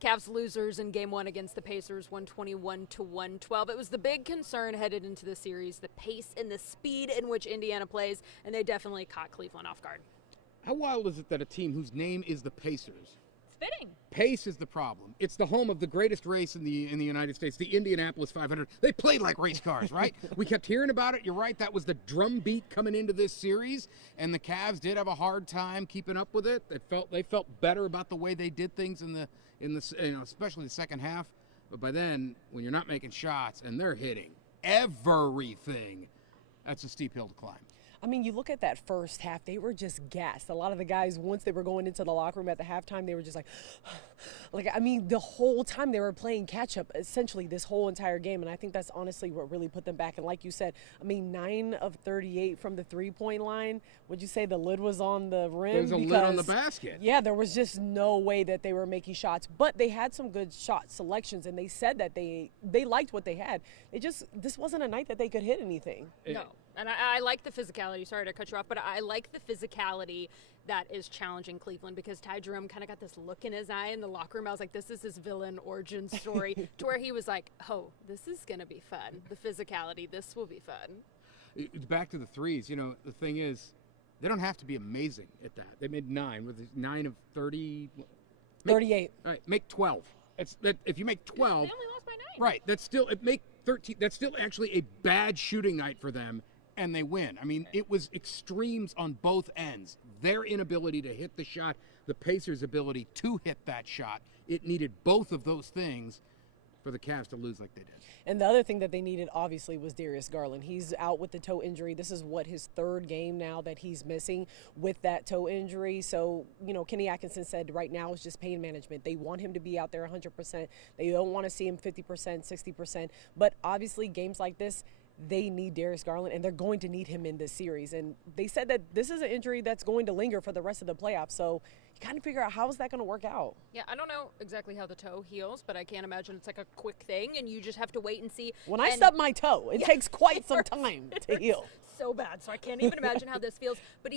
Cavs losers in Game 1 against the Pacers, 121-112. It was the big concern headed into the series, the pace and the speed in which Indiana plays, and they definitely caught Cleveland off guard. How wild is it that a team whose name is the Pacers? It's fitting. Pace is the problem. It's the home of the greatest race in the United States, the Indianapolis 500. They played like race cars, right? We kept hearing about it. You're right. That was the drum beat coming into this series, and the Cavs did have a hard time keeping up with it. They felt better about the way they did things in the especially the second half. But by then, when you're not making shots and they're hitting everything, that's a steep hill to climb. I mean, you look at that first half, they were just gassed. A lot of the guys, once they were going into the locker room at the halftime, they were just the whole time they were playing catch up, essentially this whole entire game. And I think that's honestly what really put them back. And like you said, 9 of 38 from the three-point line. Would you say the lid was on the rim? There was a lid on the basket. Yeah, there was just no way that they were making shots. But they had some good shot selections, and they said that they liked what they had. This wasn't a night that they could hit anything. No. And I like the physicality. Sorry to cut you off, but I like the physicality that is challenging Cleveland, because Ty Jerome kind of got this look in his eye in the locker room. I was like, this is his villain origin story, to where he was like, oh, this is going to be fun. The physicality, this will be fun. Back to the threes. The thing is, they don't have to be amazing at that. They made 9. With 9 of 30. 38. All right, make 12. If you make 12. They only lost by 9. Right. Make 13. That's still actually a bad shooting night for them. And they win. I mean, it was extremes on both ends. Their inability to hit the shot, the Pacers' ability to hit that shot. It needed both of those things for the Cavs to lose like they did. And the other thing that they needed, obviously, was Darius Garland. He's out with the toe injury. This is his third game now that he's missing with that toe injury. So, Kenny Atkinson said right now it's just pain management. They want him to be out there 100%. They don't want to see him 50%, 60%. But obviously, games like this, they need Darius Garland, and they're going to need him in this series. And they said that this is an injury that's going to linger for the rest of the playoffs. So you kind of figure out, how is that going to work out? Yeah, I don't know exactly how the toe heals, but I can't imagine it's like a quick thing, and you just have to wait and see. When I stub my toe, it takes quite some time to heal. So bad, so I can't even imagine how this feels. But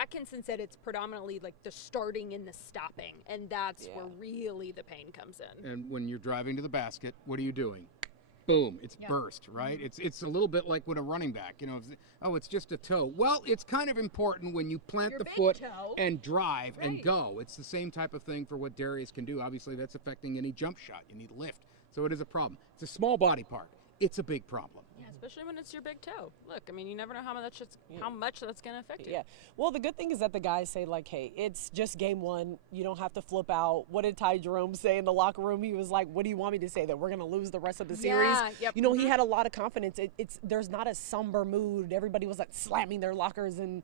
Atkinson said it's predominantly like the starting and the stopping, and that's where really the pain comes in. And when you're driving to the basket, what are you doing? Boom, it's burst, right? It's a little bit like with a running back, it's just a toe. Well, it's kind of important when you plant Your the big foot toe. and drive and Right. go. It's the same type of thing for what Darius can do. Obviously, that's affecting any jump shot. You need lift. So it is a problem. It's a small body part. It's a big problem. Yeah, especially when it's your big toe. Look, I mean, you never know how much that's going to affect you. Yeah. Well, the good thing is that the guys say, like, hey, it's just game 1. You don't have to flip out. What did Ty Jerome say in the locker room? He was like, what do you want me to say, that we're going to lose the rest of the series? Yeah, yep. He had a lot of confidence. There's not a somber mood. Everybody was like slamming their lockers and,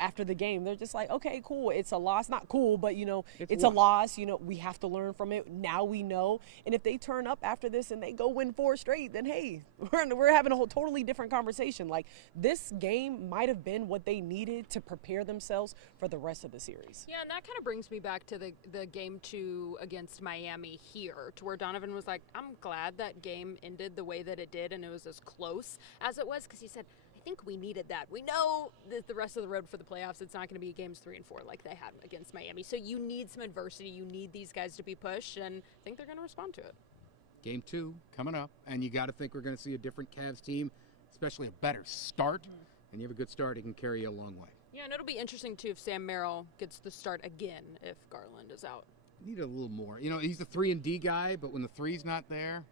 after the game. They're just like, okay, cool. It's a loss. Not cool, but, it's a loss. We have to learn from it. Now we know. And if they turn up after this and they go win 4 straight, then, hey, we're having a whole totally different conversation. Like, this game might have been what they needed to prepare themselves for the rest of the series. Yeah, and that kind of brings me back to the game 2 against Miami here, to where Donovan was like, I'm glad that game ended the way that it did and it was as close as it was, because he said, I think we needed that. We know that the rest of the road for the playoffs, it's not going to be games 3 and 4 like they had against Miami. So you need some adversity. You need these guys to be pushed, and I think they're going to respond to it. Game 2 coming up, and you got to think we're going to see a different Cavs team, especially a better start. And you have a good start, it can carry you a long way. Yeah, and it'll be interesting, too, if Sam Merrill gets the start again if Garland is out. Need a little more. He's the 3-and-D guy, but when the 3's not there.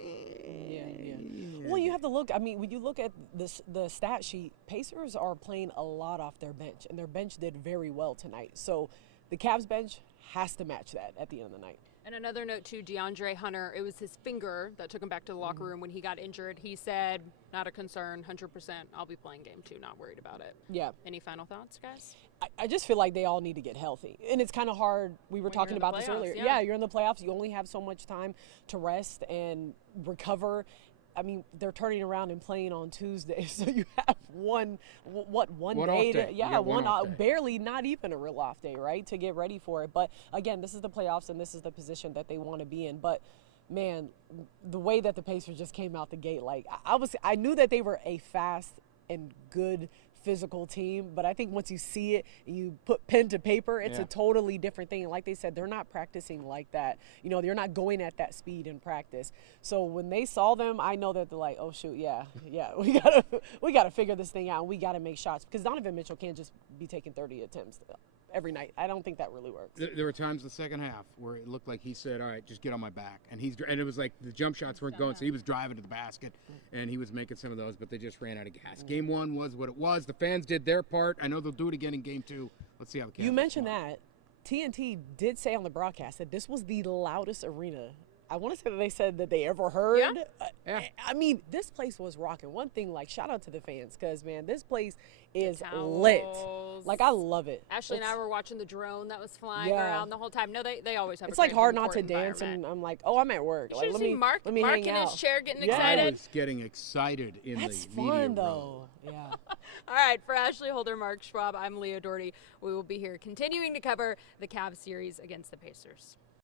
Yeah. Well, you have to look. I mean, when you look at the stat sheet, Pacers are playing a lot off their bench, and their bench did very well tonight. So the Cavs bench has to match that at the end of the night. And another note, too, DeAndre Hunter, it was his finger that took him back to the locker room when he got injured. He said, not a concern, 100%. I'll be playing game 2, not worried about it. Yeah. Any final thoughts, guys? I just feel like they all need to get healthy. And it's kind of hard. We were talking about this earlier. Yeah, you're in the playoffs. You only have so much time to rest and recover. I mean, they're turning around and playing on Tuesday, so you have one day. Barely, not even a real off day, right, to get ready for it. But again, this is the playoffs, and this is the position that they want to be in. But man, the way that the Pacers just came out the gate, like I knew that they were a fast and good physical team, but I think once you see it and you put pen to paper, it's a totally different thing. And like they said, they're not practicing like that. You know, they're not going at that speed in practice. So when they saw them, I know that they're like, oh shoot, yeah, we gotta figure this thing out, and we gotta make shots, because Donovan Mitchell can't just be taking 30 attempts every night. I don't think that really works. There were times in the second half where it looked like he said, all right, just get on my back. And it was like the jump shots weren't going, so he was driving to the basket, and he was making some of those, but they just ran out of gas. Game 1 was what it was. The fans did their part. I know they'll do it again in Game 2. Let's see how the Cavs You mentioned respond. that. TNT did say on the broadcast that this was the loudest arena. I want to say that they said that they ever heard. Yeah. I mean, this place was rocking. One thing, like, shout out to the fans, because, man, this place is towels. lit. Like, I love it. Ashley and I were watching the drone that was flying Yeah. around the whole time. No, they always have. It's a like great hard home not to court dance, environment. and I'm like, oh, I'm at work. You Like, should let see me Mark hang in out. his chair getting Yeah. I excited. was getting excited in That's the media fun, room. though. Yeah. All right, for Ashley Holder, Mark Schwab, I'm Leah Doherty. We will be here continuing to cover the Cavs series against the Pacers.